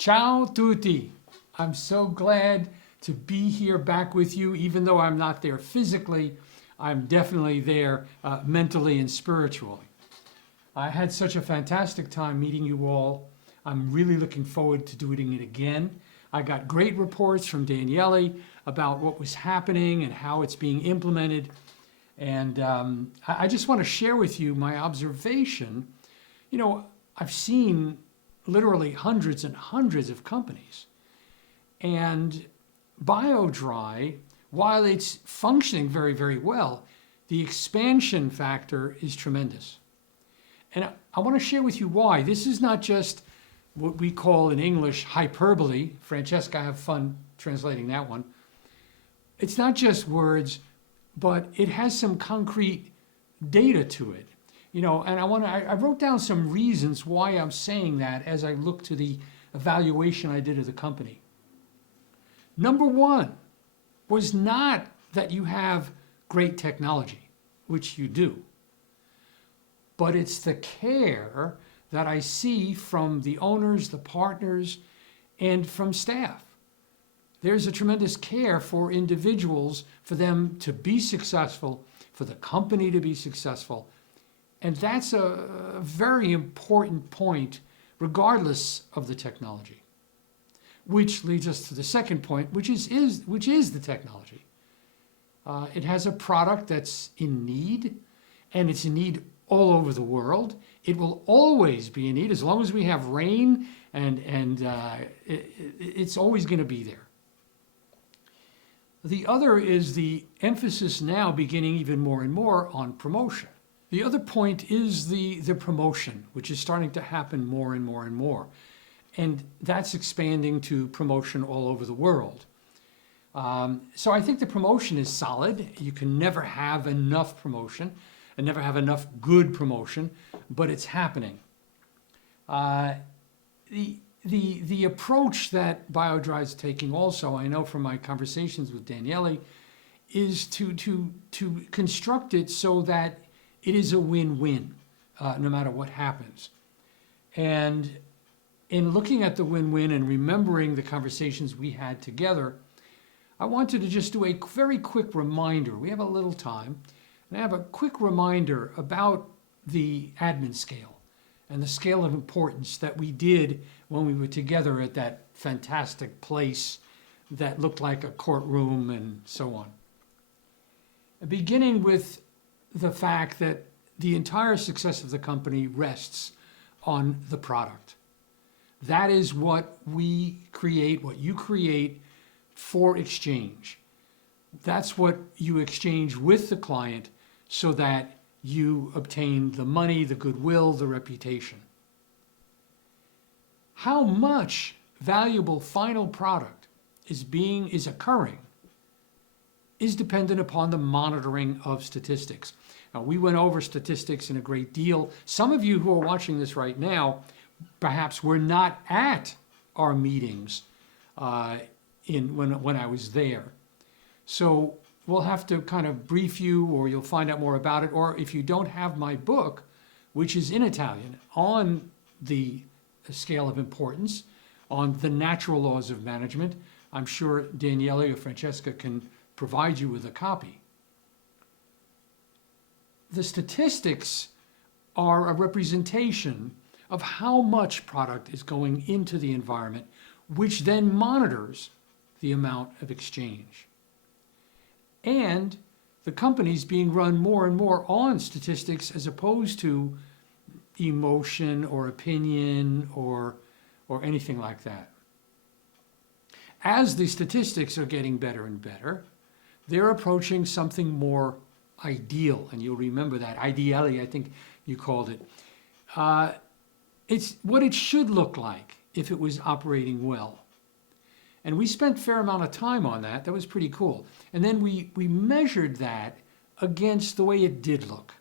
Ciao tutti. I'm so glad to be here back with you, even though I'm not there physically. I'm definitely there mentally and spiritually. I had such a fantastic time meeting you all. I'm really looking forward to doing it again. I got great reports from Daniele about what was happening and how it's being implemented. And I just want to share with you my observation. You know, I've seen literally hundreds and hundreds of companies. And BioDry, while it's functioning very, very well, the expansion factor is tremendous. And I want to share with you why. This is not just what we call in English hyperbole. Francesca, have fun translating that one. It's not just words, but it has some concrete data to it. You know, and I wrote down some reasons why I'm saying that as I look to the evaluation I did of the company. Number one was not that you have great technology, which you do, but it's the care that I see from the owners, the partners, and from staff. There's a tremendous care for individuals, for them to be successful, for the company to be successful. And that's a very important point, regardless of the technology. Which leads us to the second point, which is the technology. It has a product that's in need, and it's in need all over the world. It will always be in need as long as we have rain, and it's always going to be there. The other is the emphasis now beginning even more and more on promotion. The other point is the promotion, which is starting to happen more and more and more. And that's expanding to promotion all over the world. So I think the promotion is solid. You can never have enough promotion and never have enough good promotion, but it's happening. The approach that BioDry is taking also, I know from my conversations with Daniele, is to construct it so that it is a win-win, no matter what happens. And in looking at the win-win and remembering the conversations we had together, I wanted to just do a very quick reminder. We have a little time, and I have a quick reminder about the admin scale and the scale of importance that we did when we were together at that fantastic place that looked like a courtroom and so on. Beginning with the fact that the entire success of the company rests on the product. That is what we create, what you create for exchange. That's what you exchange with the client so that you obtain the money, the goodwill, the reputation. How much valuable final product is occurring is dependent upon the monitoring of statistics. Now, we went over statistics in a great deal. Some of you who are watching this right now perhaps were not at our meetings when I was there. So we'll have to kind of brief you, or you'll find out more about it. Or if you don't have my book, which is in Italian, on the scale of importance, on the natural laws of management, I'm sure Daniele or Francesca can provide you with a copy. The statistics are a representation of how much product is going into the environment, which then monitors the amount of exchange. And the company's being run more and more on statistics as opposed to emotion or opinion or anything like that. As the statistics are getting better and better, they're approaching something more ideal, and you'll remember that. Ideally, I think you called it. It's what it should look like if it was operating well. And we spent a fair amount of time on that. That was pretty cool. And then we measured that against the way it did look.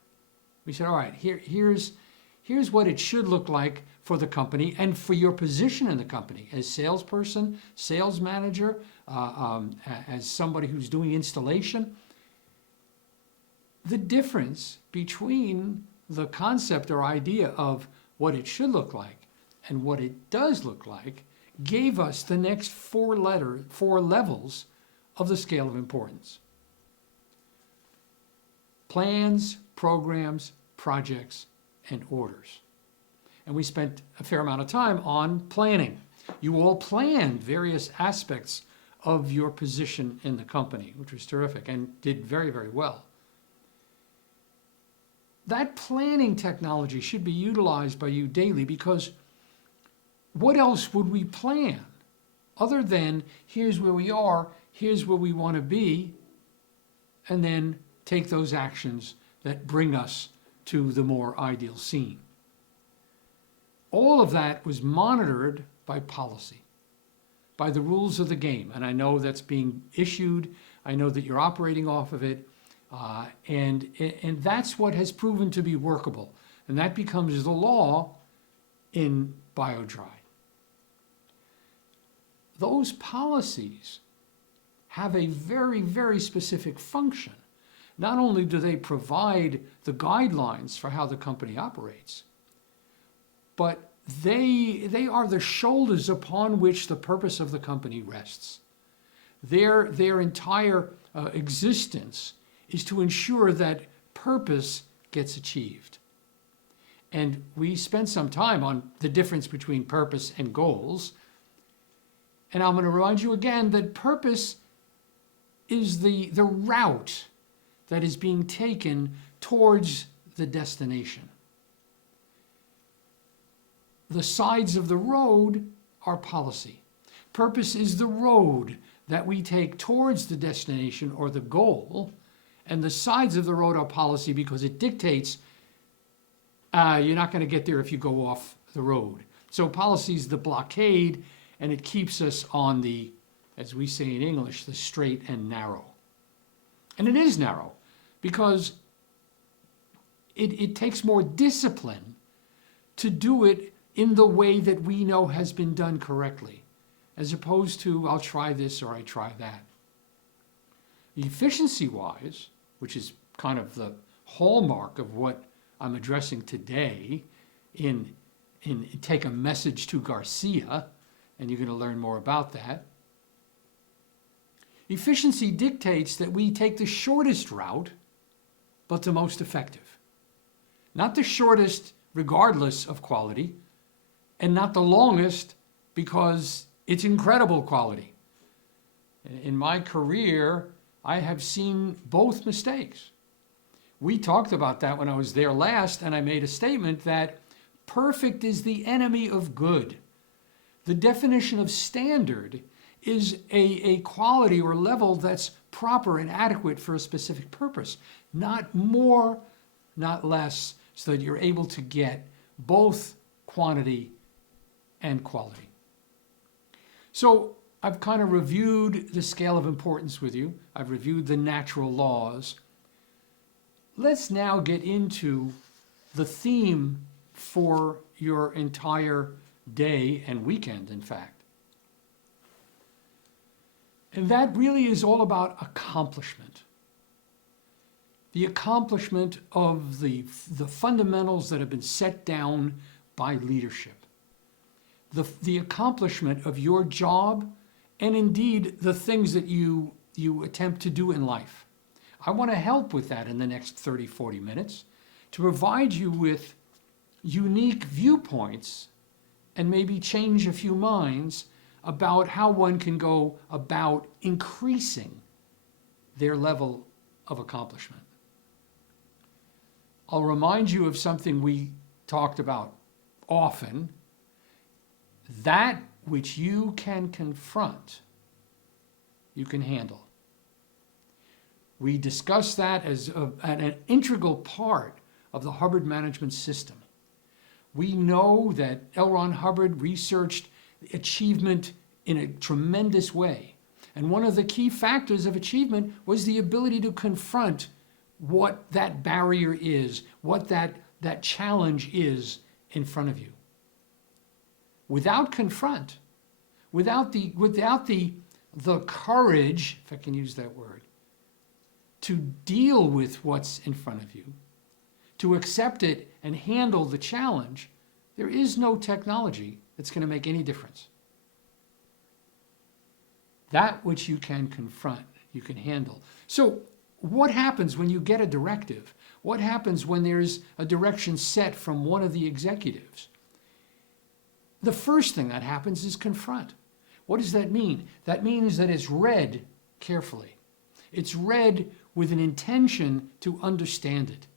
We said, all right, here's what it should look like for the company and for your position in the company as salesperson, sales manager, as somebody who's doing installation. The difference between the concept or idea of what it should look like and what it does look like gave us the next four levels of the scale of importance. Plans, programs, projects, and orders. And we spent a fair amount of time on planning. You all planned various aspects of your position in the company, which was terrific and did very, very well. That planning technology should be utilized by you daily, because what else would we plan other than here's where we are, here's where we want to be, and then take those actions that bring us to the more ideal scene. All of that was monitored by policy, by the rules of the game. And I know that's being issued. I know that you're operating off of it. And that's what has proven to be workable. And that becomes the law in BioDry. Those policies have a very, very specific function. Not only do they provide the guidelines for how the company operates, but they are the shoulders upon which the purpose of the company rests. Their entire existence is to ensure that purpose gets achieved. And we spent some time on the difference between purpose and goals. And I'm going to remind you again that purpose is the route that is being taken towards the destination. The sides of the road are policy. Purpose is the road that we take towards the destination or the goal, and the sides of the road are policy because it dictates you're not going to get there if you go off the road. So policy is the blockade, and it keeps us on the, as we say in English, the straight and narrow. And it is narrow because it takes more discipline to do it in the way that we know has been done correctly, as opposed to I'll try this or I try that. Efficiency-wise, which is kind of the hallmark of what I'm addressing today in Take a Message to Garcia, and you're going to learn more about that. Efficiency dictates that we take the shortest route, but the most effective. Not the shortest regardless of quality, and not the longest because it's incredible quality. In my career, I have seen both mistakes. We talked about that when I was there last, and I made a statement that perfect is the enemy of good. The definition of standard is a quality or level that's proper and adequate for a specific purpose, not more, not less, so that you're able to get both quantity and quality. So I've kind of reviewed the scale of importance with you. I've reviewed the natural laws. Let's now get into the theme for your entire day and weekend, in fact. And that really is all about accomplishment. The accomplishment of the fundamentals that have been set down by leadership. The accomplishment of your job, and indeed the things that you attempt to do in life. I want to help with that in the next 30, 40 minutes to provide you with unique viewpoints and maybe change a few minds about how one can go about increasing their level of accomplishment. I'll remind you of something we talked about often. That which you can confront, you can handle. We discussed that as an integral part of the Hubbard management system. We know that L. Ron Hubbard researched achievement in a tremendous way. And one of the key factors of achievement was the ability to confront what that barrier is, what that challenge is in front of you. Without confront, without the courage, if I can use that word, to deal with what's in front of you, to accept it and handle the challenge, there is no technology that's going to make any difference. That which you can confront, you can handle. So what happens when you get a directive? What happens when there's a direction set from one of the executives? The first thing that happens is confront. What does that mean? That means that it's read carefully. It's read with an intention to understand it.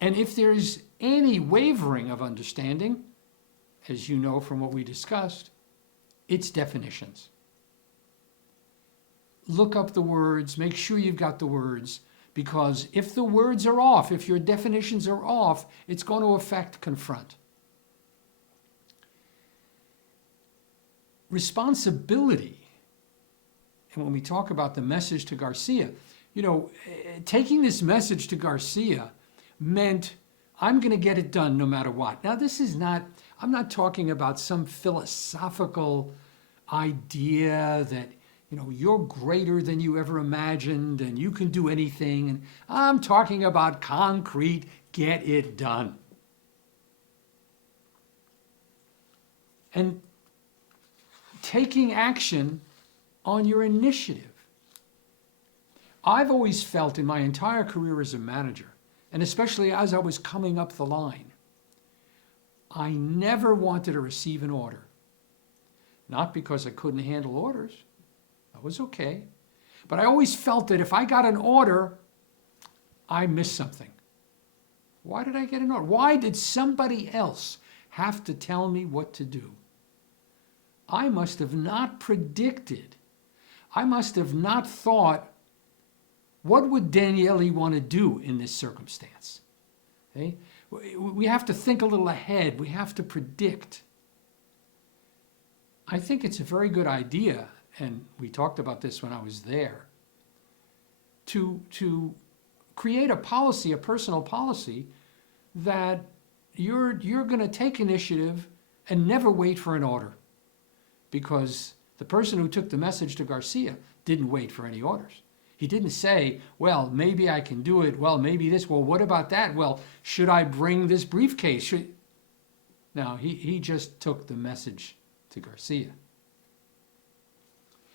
And if there's any wavering of understanding, as you know from what we discussed, it's definitions. Look up the words, make sure you've got the words, because if the words are off, if your definitions are off, it's going to affect confront. Responsibility, and when we talk about the message to Garcia, taking this message to Garcia meant I'm going to get it done no matter what. Now, I'm not talking about some philosophical idea that, you're greater than you ever imagined and you can do anything. And I'm talking about concrete, get it done. And taking action on your initiative. I've always felt in my entire career as a manager, and especially as I was coming up the line, I never wanted to receive an order. Not because I couldn't handle orders. That was okay. But I always felt that if I got an order, I missed something. Why did I get an order? Why did somebody else have to tell me what to do? I must have not predicted. I must have not thought, what would Daniele want to do in this circumstance? Okay? We have to think a little ahead. We have to predict. I think it's a very good idea, and we talked about this when I was there, to create a policy, a personal policy, that you're going to take initiative and never wait for an order. Because the person who took the message to Garcia didn't wait for any orders. He didn't say, well, maybe I can do it. Well, maybe this. Well, what about that? Well, should I bring this briefcase? No, he just took the message to Garcia.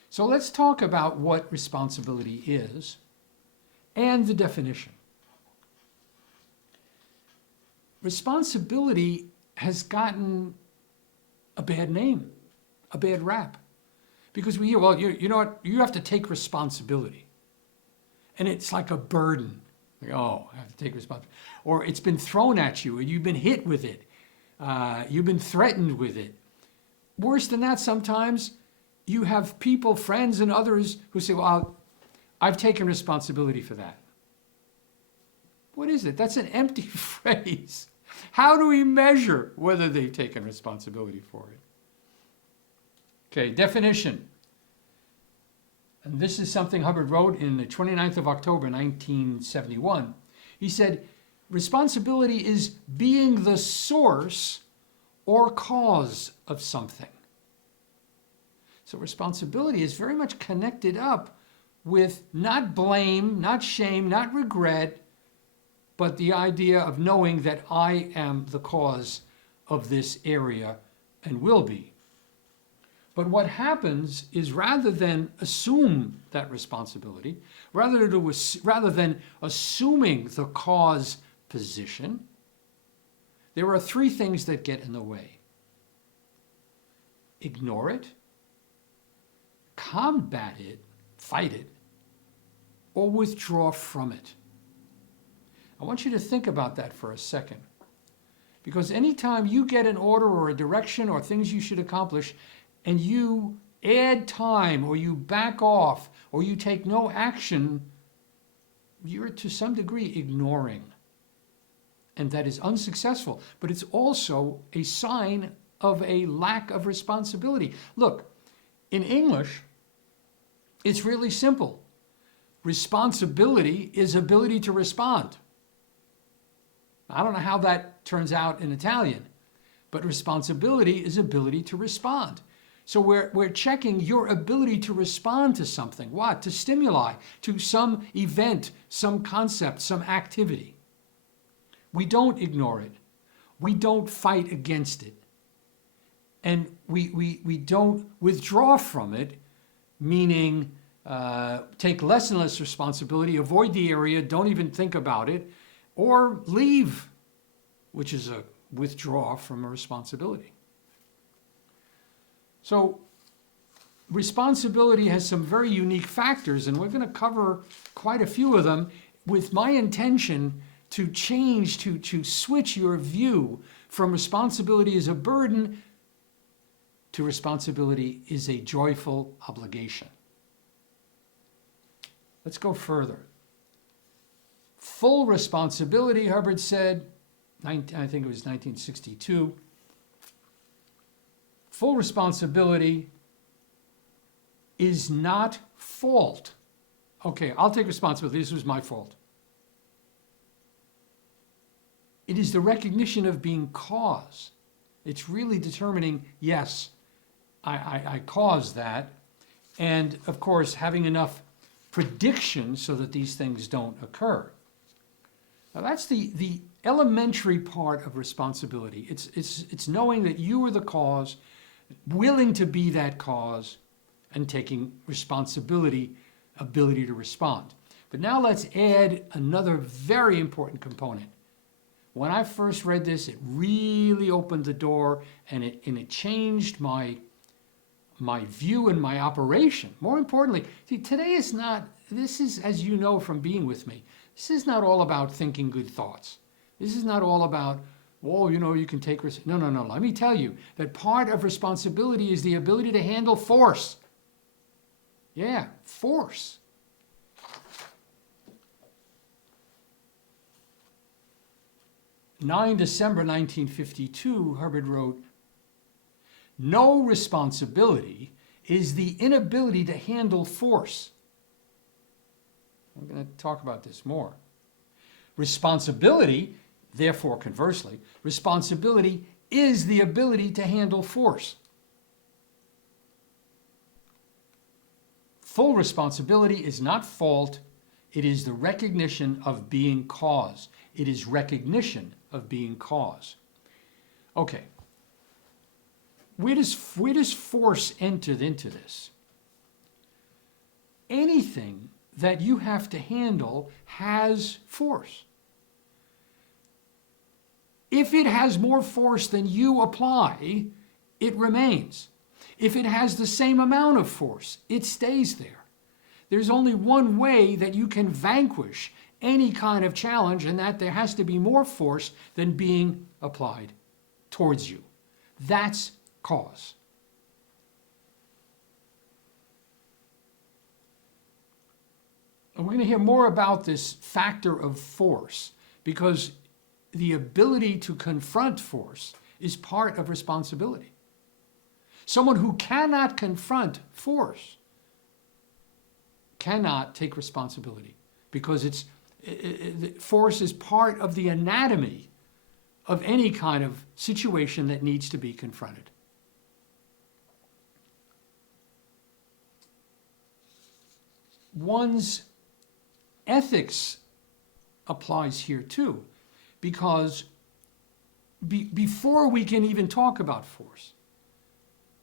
So let's talk about what responsibility is and the definition. Responsibility has gotten a bad name, a bad rap. Because we hear, well, you know what, you have to take responsibility. And it's like a burden. Like, oh, I have to take responsibility. Or it's been thrown at you, or you've been hit with it. You've been threatened with it. Worse than that, sometimes you have people, friends and others who say, well, I've taken responsibility for that. What is it? That's an empty phrase. How do we measure whether they've taken responsibility for it? Okay, definition. And this is something Hubbard wrote in the 29th of October, 1971. He said, responsibility is being the source or cause of something. So responsibility is very much connected up with not blame, not shame, not regret, but the idea of knowing that I am the cause of this area and will be. But what happens is rather than assume that responsibility, rather than assuming the cause position, there are three things that get in the way. Ignore it, combat it, fight it, or withdraw from it. I want you to think about that for a second. Because anytime you get an order or a direction or things you should accomplish, and you add time or you back off or you take no action, you're to some degree ignoring. And that is unsuccessful. But it's also a sign of a lack of responsibility. Look, in English, it's really simple. Responsibility is ability to respond. I don't know how that turns out in Italian, but responsibility is ability to respond. So we're checking your ability to respond to something. What? To stimuli, to some event, some concept, some activity. We don't ignore it. We don't fight against it. And we don't withdraw from it meaning take less and less responsibility, avoid the area, don't even think about it, or leave, which is a withdraw from a responsibility. So responsibility has some very unique factors, and we're going to cover quite a few of them with my intention to change, to switch your view from responsibility as a burden to responsibility is a joyful obligation. Let's go further. Full responsibility, Hubbard said, I think it was 1962. Full responsibility is not fault. Okay, I'll take responsibility. This was my fault. It is the recognition of being cause. It's really determining, yes, I caused that. And of course, having enough prediction so that these things don't occur. Now that's the elementary part of responsibility. It's knowing that you are the cause, willing to be that cause, and taking responsibility, ability to respond. But now let's add another very important component. When I first read this, it really opened the door, and it changed my view and my operation. More importantly, see, today is not, this is, as you know from being with me, this is not all about thinking good thoughts. This is not all about, oh, you know, you can take risk. No. Let me tell you that part of responsibility is the ability to handle force. Yeah, force. December 1952, Hubbard wrote, "No responsibility is the inability to handle force." I'm going to talk about this more. Responsibility, therefore conversely, responsibility is the ability to handle force. Full responsibility is not fault. It is the recognition of being cause. It is recognition of being cause. Okay. Where does force enter into this? Anything that you have to handle has force. If it has more force than you apply, it remains. If it has the same amount of force, it stays there. There's only one way that you can vanquish any kind of challenge, and that there has to be more force than being applied towards you. That's cause. And we're going to hear more about this factor of force, because the ability to confront force is part of responsibility. Someone who cannot confront force cannot take responsibility, because force is part of the anatomy of any kind of situation that needs to be confronted. One's ethics applies here too, because before we can even talk about force,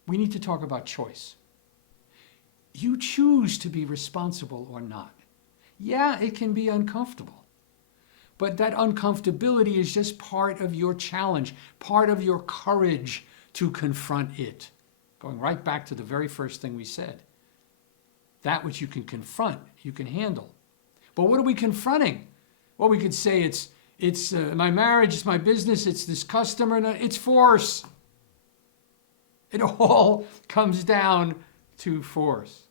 we need to talk about choice. You choose to be responsible or not. Yeah, it can be uncomfortable, but that uncomfortability is just part of your challenge, part of your courage to confront it. Going right back to the very first thing we said. That which you can confront, you can handle. But what are we confronting? Well, we could say it's my marriage, it's my business, it's this customer, it's force. It all comes down to force.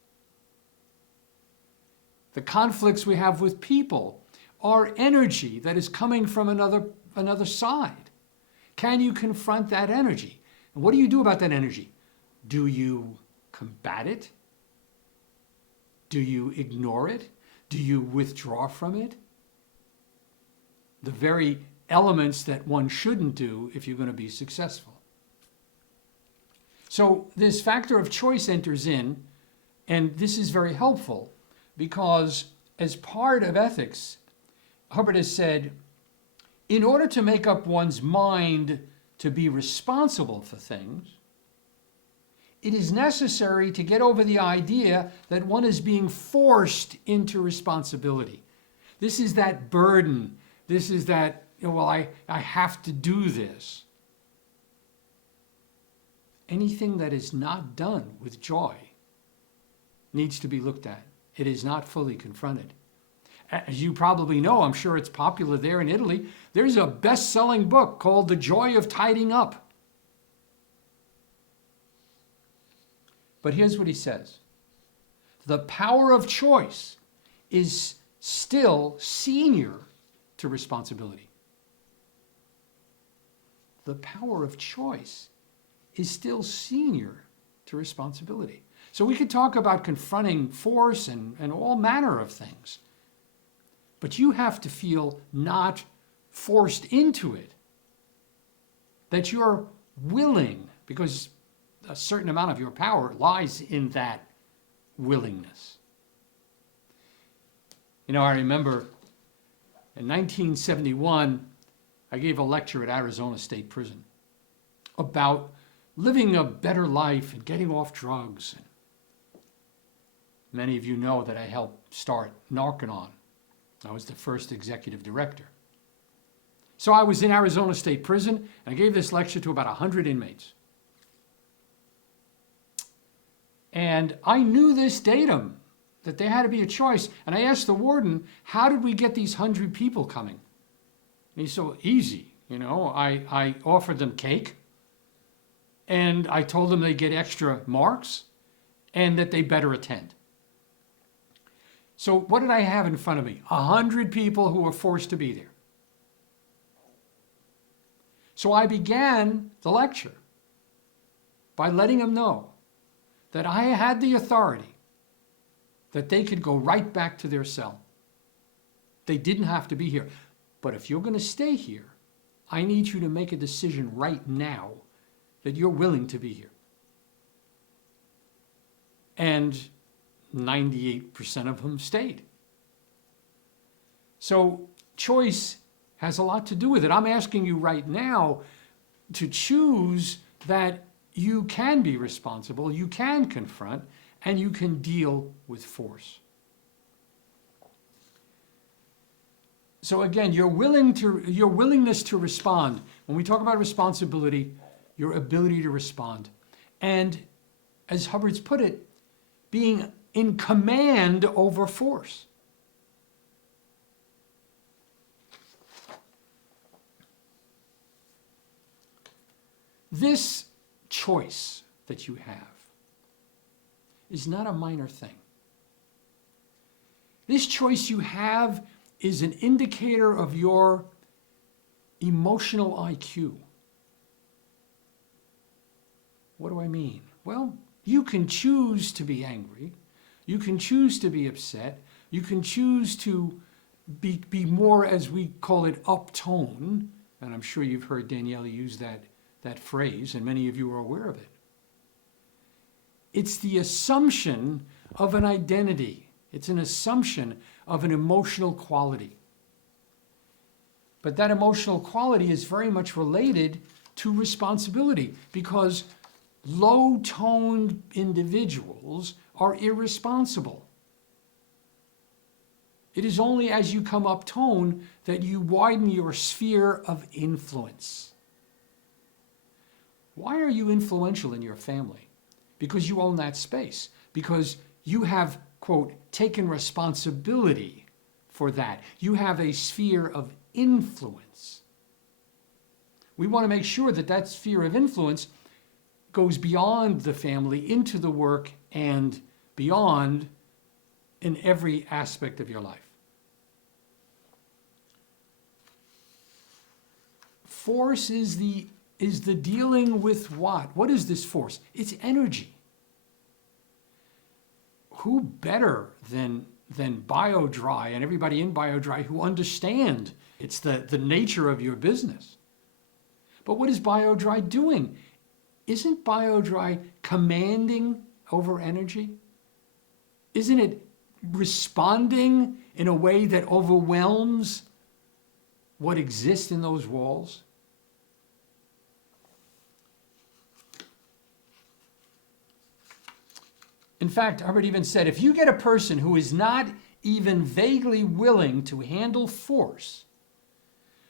The conflicts we have with people are energy that is coming from another side. Can you confront that energy? And what do you do about that energy? Do you combat it? Do you ignore it? Do you withdraw from it? The very elements that one shouldn't do if you're going to be successful. So this factor of choice enters in, and this is very helpful because as part of ethics, Hubbard has said, in order to make up one's mind to be responsible for things, it is necessary to get over the idea that one is being forced into responsibility. This is that burden. This is that, well, I have to do this. Anything that is not done with joy needs to be looked at. It is not fully confronted. As you probably know, I'm sure it's popular there in Italy, there's a best-selling book called The Joy of Tidying Up. But here's what he says. The power of choice is still senior to responsibility. The power of choice is still senior to responsibility. So we could talk about confronting force and all manner of things. But you have to feel not forced into it. That you're willing, because a certain amount of your power lies in that willingness. You know, I remember in 1971, I gave a lecture at Arizona State Prison about living a better life and getting off drugs. Many of you know that I helped start Narconon. I was the first executive director. So I was in Arizona State Prison, and I gave this lecture to about 100 inmates. And I knew this datum, that there had to be a choice. And I asked the warden, how did we get these 100 people coming? And he said, easy. You know, I offered them cake, and I told them they get extra marks, and that they better attend. So what did I have in front of me? 100 people who were forced to be there. So I began the lecture by letting them know that I had the authority, that they could go right back to their cell. They didn't have to be here. But if you're going to stay here, I need you to make a decision right now that you're willing to be here. And 98% of them stayed. So choice has a lot to do with it. I'm asking you right now to choose that you can be responsible, you can confront, and you can deal with force. So again, your willingness to respond. When we talk about responsibility, your ability to respond. And as Hubbard's put it, being in command over force. This choice that you have is not a minor thing. This choice you have is an indicator of your emotional IQ. What do I mean? Well, you can choose to be angry. You can choose to be upset. You can choose to be more, as we call it, uptone. And I'm sure you've heard Danielle use that phrase, and many of you are aware of it. It's the assumption of an identity. It's an assumption of an emotional quality. But that emotional quality is very much related to responsibility, because low-toned individuals are irresponsible. It is only as you come up-tone that you widen your sphere of influence. Why are you influential in your family? Because you own that space. Because you have, quote, taken responsibility for that. You have a sphere of influence. We want to make sure that that sphere of influence goes beyond the family, into the work, and beyond in every aspect of your life. Force is the dealing with what? What is this force? It's energy. Who better than BioDry and everybody in BioDry who understand it's the nature of your business? But what is BioDry doing? Isn't BioDry commanding over energy? Isn't it responding in a way that overwhelms what exists in those walls? In fact, Hubbard even said, if you get a person who is not even vaguely willing to handle force,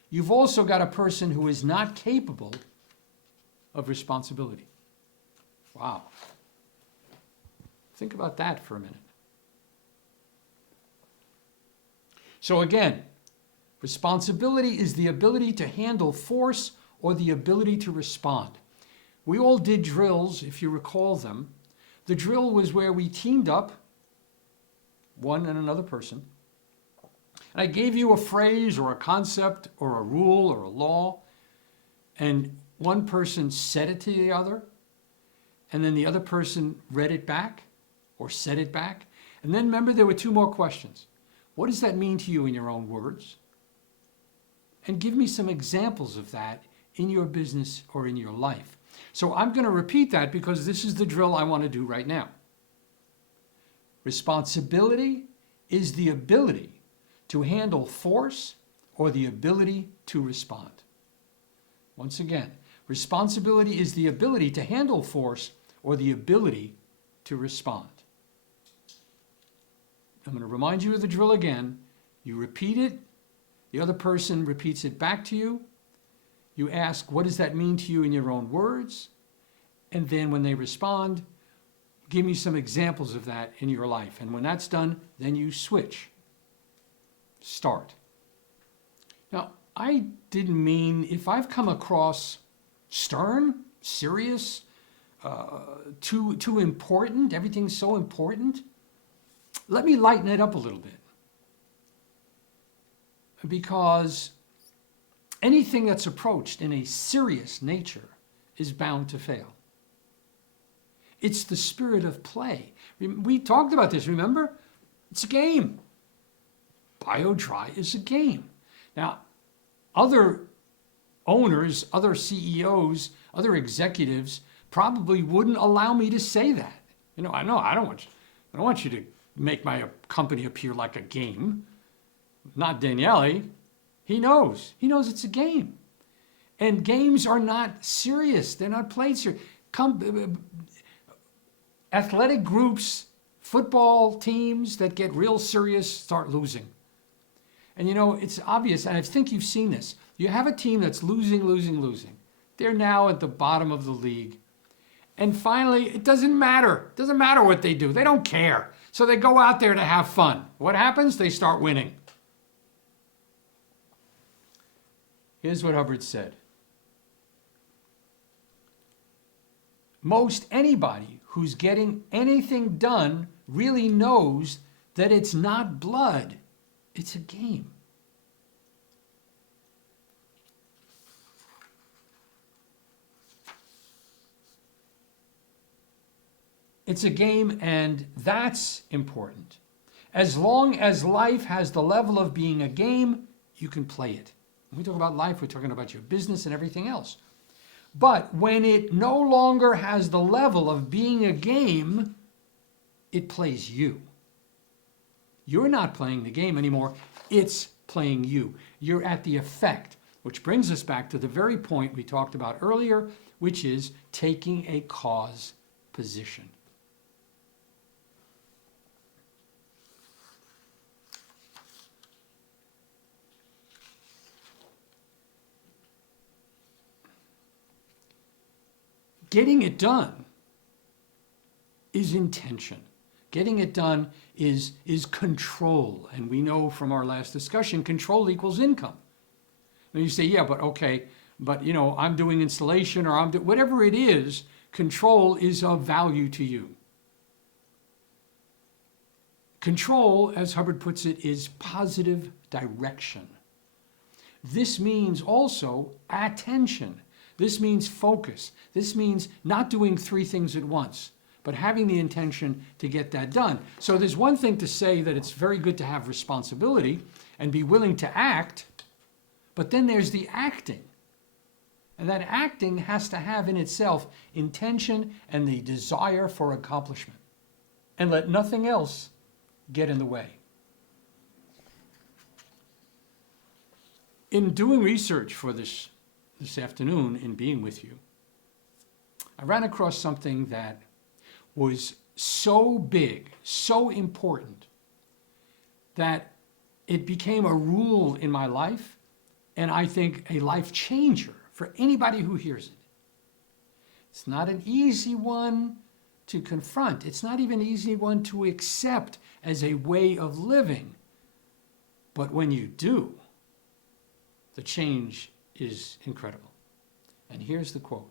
you've also got a person who is not capable of responsibility. Wow. Think about that for a minute. So again, responsibility is the ability to handle force or the ability to respond. We all did drills, if you recall them. The drill was where we teamed up, one and another person, and I gave you a phrase or a concept or a rule or a law, and one person said it to the other, and then the other person read it back or said it back. And then remember, there were two more questions. What does that mean to you in your own words? And give me some examples of that in your business or in your life. So I'm going to repeat that because this is the drill I want to do right now. Responsibility is the ability to handle force or the ability to respond. Once again, responsibility is the ability to handle force or the ability to respond. I'm going to remind you of the drill again. You repeat it. The other person repeats it back to you. You ask, what does that mean to you in your own words? And then when they respond, give me some examples of that in your life. And when that's done, then you switch. Start. Now, I didn't mean, if I've come across stern, serious, too important, everything's so important, let me lighten it up a little bit. Because anything that's approached in a serious nature is bound to fail. It's the spirit of play. We talked about this, remember? It's a game. BioDry is a game. Now, other owners, other CEOs, other executives probably wouldn't allow me to say that. I don't want you to make my company appear like a game. Not Daniele. He knows it's a game. And games are not serious. They're not played serious. Athletic groups, football teams that get real serious start losing. And it's obvious, and I think you've seen this. You have a team that's losing. They're now at the bottom of the league. And finally, it doesn't matter. It doesn't matter what they do. They don't care. So they go out there to have fun. What happens? They start winning. Here's what Hubbard said. Most anybody who's getting anything done really knows that it's not blood, it's a game. It's a game, and that's important. As long as life has the level of being a game, you can play it. When we talk about life, we're talking about your business and everything else. But when it no longer has the level of being a game, it plays you. You're not playing the game anymore. It's playing you. You're at the effect, which brings us back to the very point we talked about earlier, which is taking a cause position. Getting it done is intention. Getting it done is control. And we know from our last discussion, control equals income. And you say, yeah, but okay, but I'm doing installation or whatever it is, control is of value to you. Control, as Hubbard puts it, is positive direction. This means also attention. This means focus. This means not doing three things at once, but having the intention to get that done. So there's one thing to say that it's very good to have responsibility and be willing to act, but then there's the acting. And that acting has to have in itself intention and the desire for accomplishment. And let nothing else get in the way. In doing research for this afternoon in being with you, I ran across something that was so big, so important, that it became a rule in my life, and I think a life changer for anybody who hears it. It's not an easy one to confront. It's not even an easy one to accept as a way of living. But when you do, the change is incredible. And here's the quote.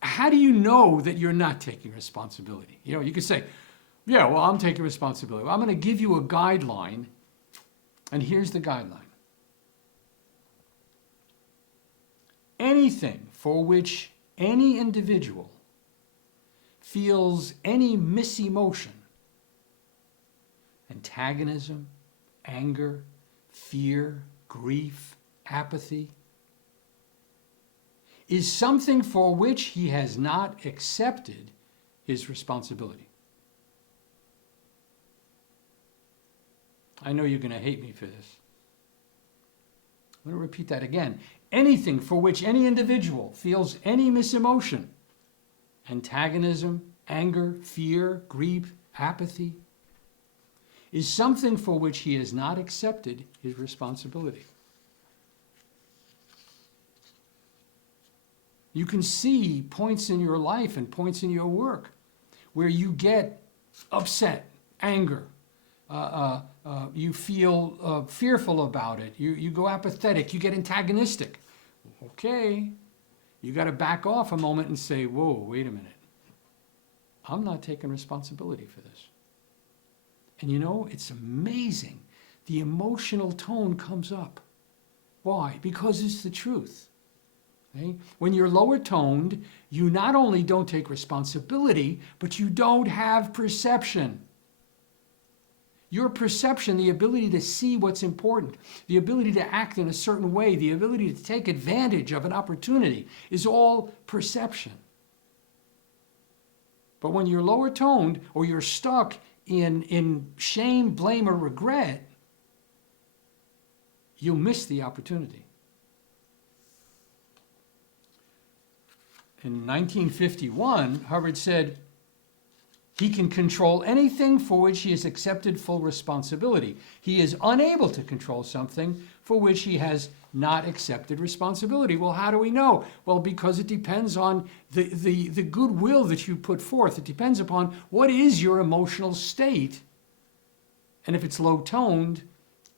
How do you know that you're not taking responsibility? You know, you could say, yeah, well, I'm taking responsibility. Well, I'm going to give you a guideline, and here's the guideline. Anything for which any individual feels any misemotion, antagonism, anger, fear, grief, apathy, is something for which he has not accepted his responsibility. I know you're going to hate me for this. I'm going to repeat that again. Anything for which any individual feels any misemotion, antagonism, anger, fear, grief, apathy, is something for which he has not accepted his responsibility. You can see points in your life and points in your work where you get upset, anger, you feel fearful about it, you go apathetic, you get antagonistic. Okay, you got to back off a moment and say, whoa, wait a minute. I'm not taking responsibility for this. And you know, it's amazing. The emotional tone comes up. Why? Because it's the truth. Okay? When you're lower toned, you not only don't take responsibility, but you don't have perception. Your perception, the ability to see what's important, the ability to act in a certain way, the ability to take advantage of an opportunity is all perception. But when you're lower toned or you're stuck in shame, blame, or regret, you'll miss the opportunity. In 1951, Hubbard said, he can control anything for which he has accepted full responsibility. He is unable to control something for which he has not accepted responsibility. Well, how do we know? Well, because it depends on the goodwill that you put forth. It depends upon what is your emotional state. And if it's low-toned,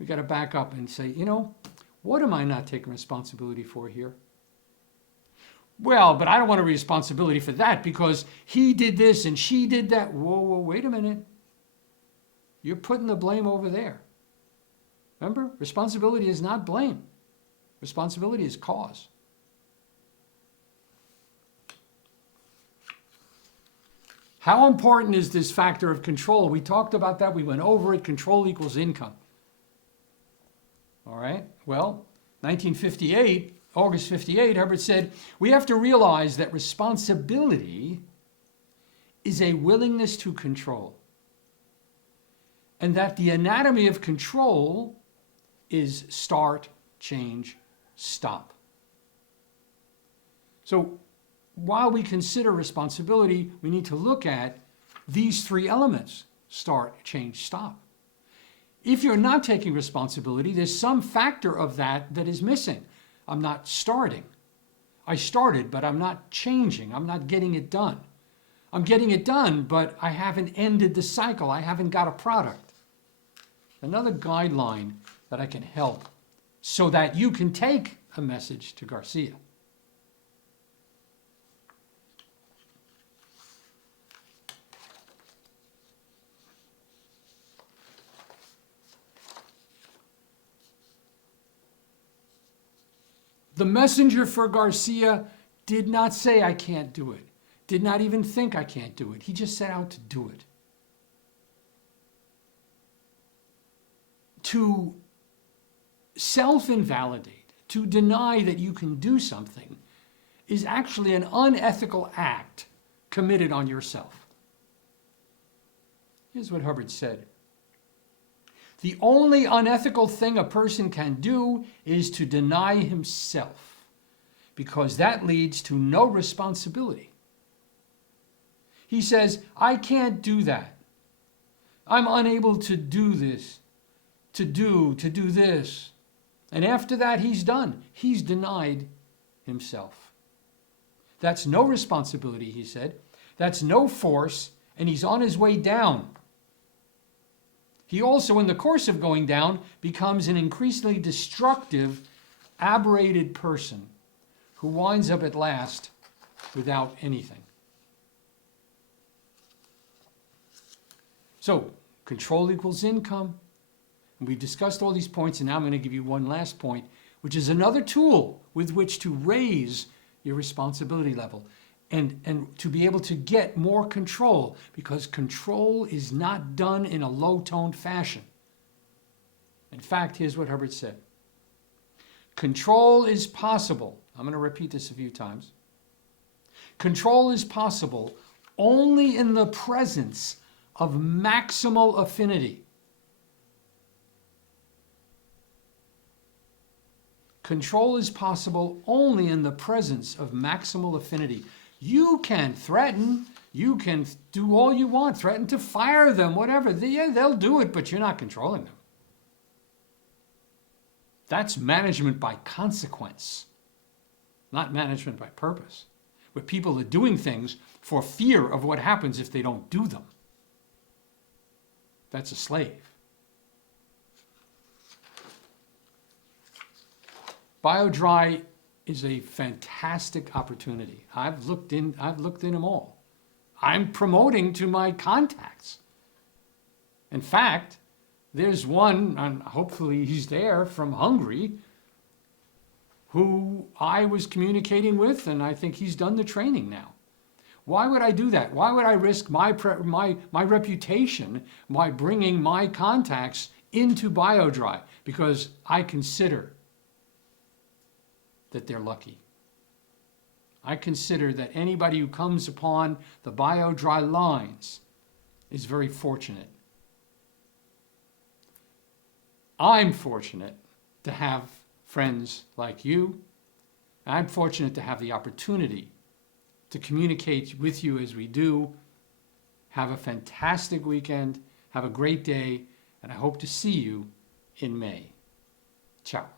we got to back up and say, you know, what am I not taking responsibility for here? Well, but I don't want a responsibility for that because he did this and she did that. Whoa, wait a minute. You're putting the blame over there. Remember, responsibility is not blame. Responsibility is cause. How important is this factor of control? We talked about that. We went over it. Control equals income. All right. Well, 1958, August 58, Hubbard said, we have to realize that responsibility is a willingness to control, and that the anatomy of control is start, change, stop. So while we consider responsibility, we need to look at these three elements: start, change, stop. If you're not taking responsibility, there's some factor of that that is missing. I'm not starting. I started, but I'm not changing. I'm not getting it done. I'm getting it done, but I haven't ended the cycle. I haven't got a product. Another guideline that I can help so that you can take a message to Garcia. The messenger for Garcia did not say, I can't do it. Did not even think I can't do it. He just set out to do it. To self-invalidate, to deny that you can do something, is actually an unethical act committed on yourself. Here's what Hubbard said. The only unethical thing a person can do is to deny himself, because that leads to no responsibility. He says, I can't do that. I'm unable to do this, to do this. And after that, he's done. He's denied himself. That's no responsibility, he said. That's no force, and he's on his way down. He also, in the course of going down, becomes an increasingly destructive, aberrated person who winds up at last without anything. So, control equals income. And we've discussed all these points, and now I'm going to give you one last point, which is another tool with which to raise your responsibility level and to be able to get more control, because control is not done in a low-toned fashion. In fact, here's what Herbert said. Control is possible. I'm going to repeat this a few times. Control is possible only in the presence of maximal affinity. Control is possible only in the presence of maximal affinity. You can threaten, you can do all you want, threaten to fire them, whatever. They'll do it, but you're not controlling them. That's management by consequence, not management by purpose, where people are doing things for fear of what happens if they don't do them. That's a slave. BioDry is a fantastic opportunity. I've looked in them all. I'm promoting to my contacts. In fact, there's one, and hopefully he's there, from Hungary, who I was communicating with, and I think he's done the training now. Why would I do that? Why would I risk my reputation by bringing my contacts into BioDry? Because I consider that they're lucky. I consider that anybody who comes upon the BioDry lines is very fortunate. I'm fortunate to have friends like you. I'm fortunate to have the opportunity to communicate with you as we do. Have a fantastic weekend. Have a great day. And I hope to see you in May. Ciao.